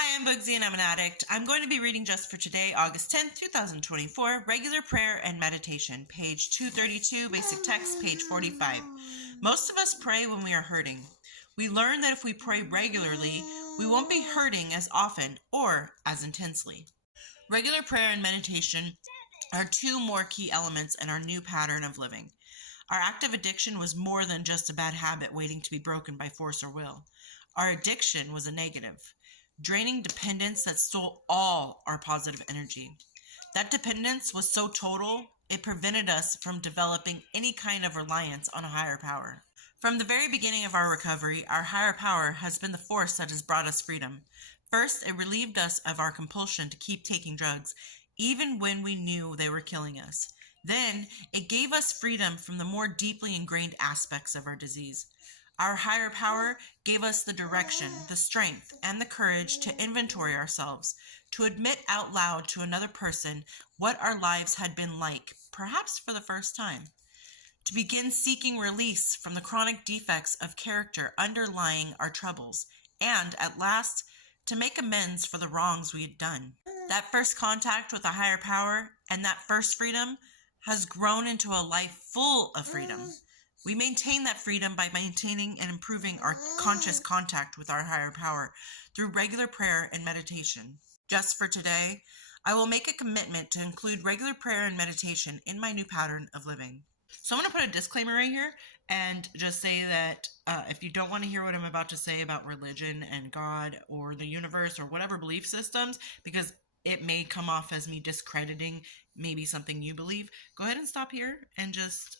Hi, I'm Bugsy and I'm an addict. I'm going to be reading just for today, August 10th, 2024, Regular Prayer and Meditation, page 232, basic text, page 45. Most of us pray when we are hurting. We learn that if we pray regularly, we won't be hurting as often or as intensely. Regular prayer and meditation are two more key elements in our new pattern of living. Our active addiction was more than just a bad habit waiting to be broken by force or will. Our addiction was a negative, draining dependence that stole all our positive energy. That dependence was so total, it prevented us from developing any kind of reliance on a higher power. From the very beginning of our recovery, our higher power has been the force that has brought us freedom. First, it relieved us of our compulsion to keep taking drugs, even when we knew they were killing us. Then, it gave us freedom from the more deeply ingrained aspects of our disease. Our higher power gave us the direction, the strength, and the courage to inventory ourselves, to admit out loud to another person what our lives had been like, perhaps for the first time. To begin seeking release from the chronic defects of character underlying our troubles, and, at last, to make amends for the wrongs we had done. That first contact with a higher power and that first freedom has grown into a life full of freedom. We maintain that freedom by maintaining and improving our conscious contact with our higher power through regular prayer and meditation. Just for today, I will make a commitment to include regular prayer and meditation in my new pattern of living. So I'm going to put a disclaimer right here and just say that if you don't want to hear what I'm about to say about religion and God or the universe or whatever belief systems, because it may come off as me discrediting maybe something you believe, go ahead and stop here and just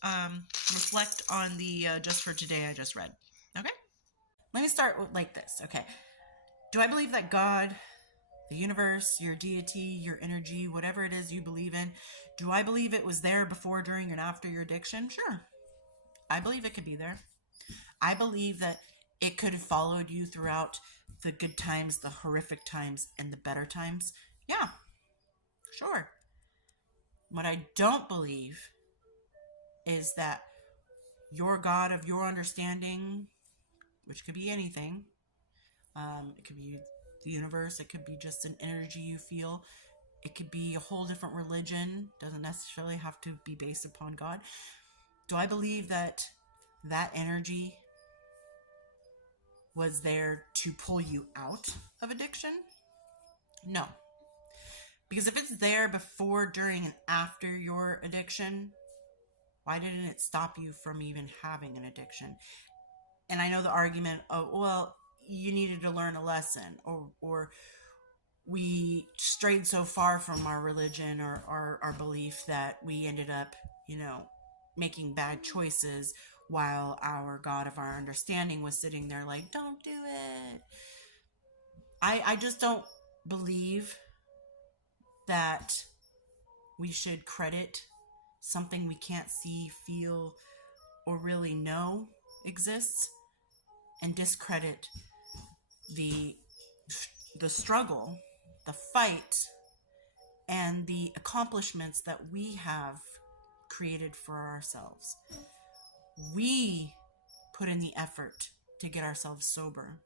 reflect on the just for today I just read. Okay? Let me start with like this. Okay. Do I believe that God, the universe, your deity, your energy, whatever it is you believe in, do I believe it was there before, during, and after your addiction? Sure. I believe it could be there. I believe that it could have followed you throughout the good times, the horrific times, and the better times. Yeah, sure. What I don't believe is that your God of your understanding, which could be anything, it could be the universe, it could be just an energy you feel, it could be a whole different religion, doesn't necessarily have to be based upon God. Do I believe that that energy was there to pull you out of addiction? No. Because if it's there before, during, and after your addiction, why didn't it stop you from even having an addiction? And I know the argument of, well, you needed to learn a lesson, or we strayed so far from our religion or our belief that we ended up, making bad choices while our God of our understanding was sitting there like, don't do it. I just don't believe that we should credit something we can't see, feel, or really know exists and discredit the struggle, the fight, and the accomplishments that we have created for ourselves. We put in the effort to get ourselves sober.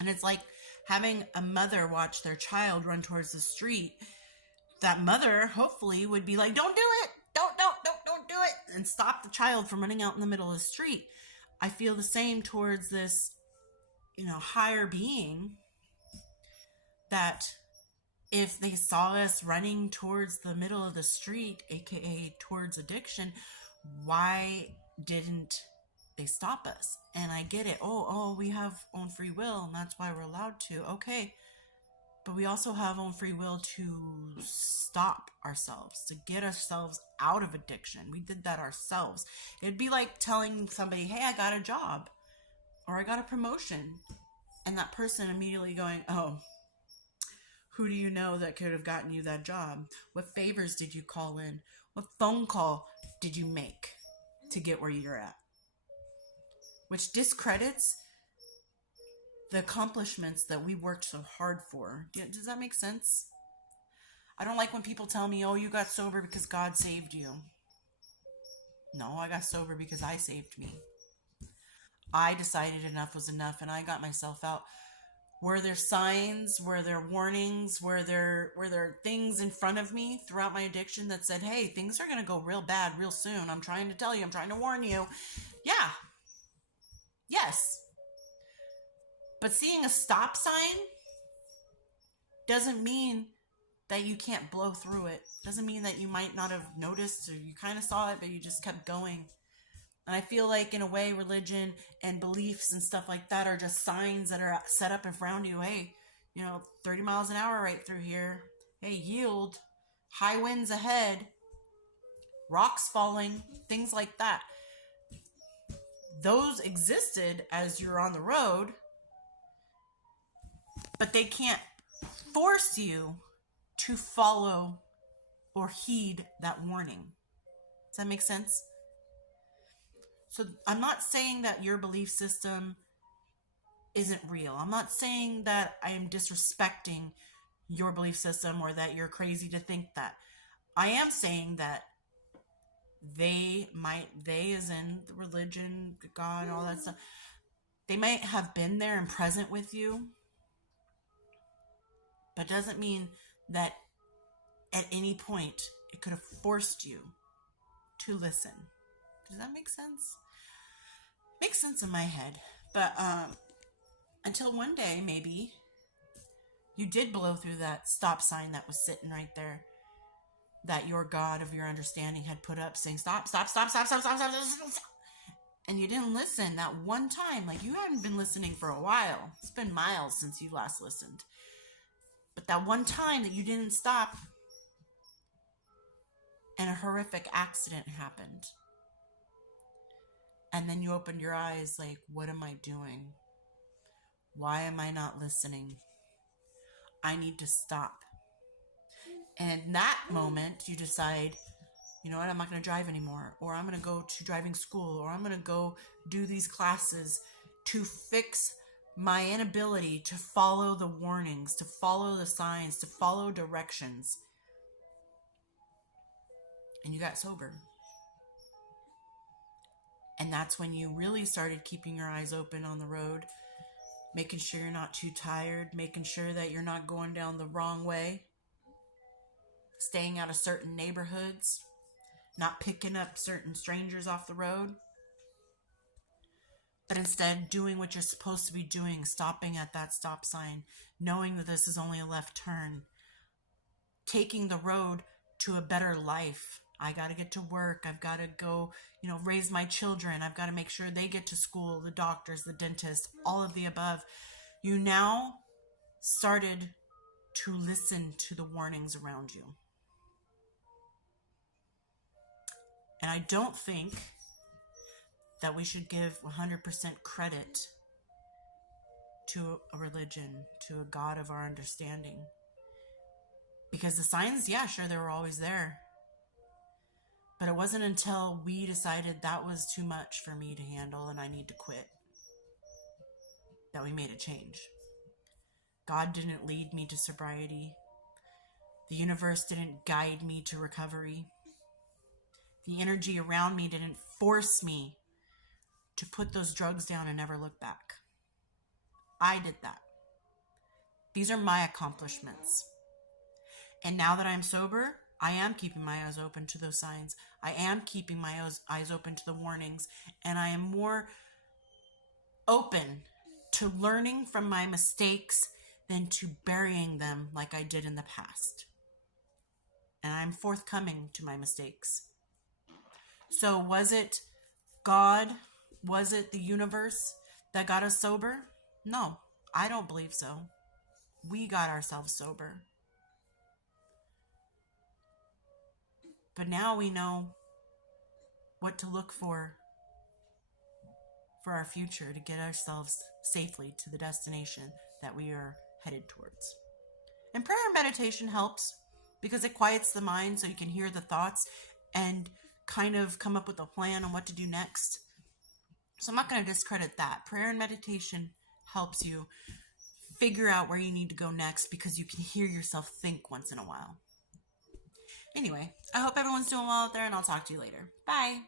And it's like having a mother watch their child run towards the street. That mother hopefully would be like, don't do it. Don't do it. And stop the child from running out in the middle of the street. I feel the same towards this, higher being, that if they saw us running towards the middle of the street, aka towards addiction, why didn't they stop us? And I get it. Oh, we have own free will, and that's why we're allowed to. Okay. But we also have own free will to stop ourselves, to get ourselves out of addiction. We did that ourselves. It'd be like telling somebody, hey, I got a job, or I got a promotion. And that person immediately going, oh, who do you know that could have gotten you that job? What favors did you call in? What phone call did you make to get where you're at? Which discredits the accomplishments that we worked so hard for. Does that make sense? I don't like when people tell me, oh, you got sober because God saved you. No, I got sober because I saved me. I decided enough was enough and I got myself out Were there signs? Were there warnings? Were there things in front of me throughout my addiction that said, hey, things are going to go real bad real soon. I'm trying to tell you. I'm trying to warn you. Yeah. Yes. But seeing a stop sign doesn't mean that you can't blow through it. Doesn't mean that you might not have noticed, or you kind of saw it, but you just kept going. And I feel like, in a way, religion and beliefs and stuff like that are just signs that are set up in front of you. Hey, 30 miles an hour right through here. Hey, yield. High winds ahead. Rocks falling. Things like that. Those existed as you're on the road, but they can't force you to follow or heed that warning. Does that make sense? So I'm not saying that your belief system isn't real. I'm not saying that I am disrespecting your belief system or that you're crazy to think that. I am saying that they as in the religion, God, all that stuff, they might have been there and present with you, but doesn't mean that at any point it could have forced you to listen. Does that make sense? Makes sense in my head. But until one day, maybe, you did blow through that stop sign that was sitting right there, that your God of your understanding had put up, saying, stop, stop, stop, stop, stop, stop, stop, stop, stop, stop. And you didn't listen that one time. Like, you hadn't been listening for a while. It's been miles since you last listened. But that one time that you didn't stop, and a horrific accident happened. And then you opened your eyes like, what am I doing? Why am I not listening? I need to stop. And in that moment, you decide, you know what, I'm not going to drive anymore. Or I'm going to go to driving school. Or I'm going to go do these classes to fix my inability to follow the warnings, to follow the signs, to follow directions. And you got sober. And that's when you really started keeping your eyes open on the road, making sure you're not too tired, making sure that you're not going down the wrong way, staying out of certain neighborhoods, not picking up certain strangers off the road, but instead doing what you're supposed to be doing, stopping at that stop sign, knowing that this is only a left turn, taking the road to a better life. I got to get to work. I've got to go, raise my children. I've got to make sure they get to school, the doctors, the dentist, all of the above. You now started to listen to the warnings around you. And I don't think that we should give 100% credit to a religion, to a God of our understanding. Because the signs, yeah, sure, they were always there. But it wasn't until we decided that was too much for me to handle and I need to quit that we made a change. God didn't lead me to sobriety. The universe didn't guide me to recovery. The energy around me didn't force me to put those drugs down and never look back. I did that. These are my accomplishments. And now that I'm sober, I am keeping my eyes open to those signs. I am keeping my eyes open to the warnings. And I am more open to learning from my mistakes than to burying them like I did in the past. And I'm forthcoming to my mistakes. So was it God? Was it the universe that got us sober? No, I don't believe so. We got ourselves sober. But now we know what to look for our future to get ourselves safely to the destination that we are headed towards. And prayer and meditation helps because it quiets the mind so you can hear the thoughts and kind of come up with a plan on what to do next. So I'm not going to discredit that. Prayer and meditation helps you figure out where you need to go next because you can hear yourself think once in a while. Anyway, I hope everyone's doing well out there and I'll talk to you later. Bye.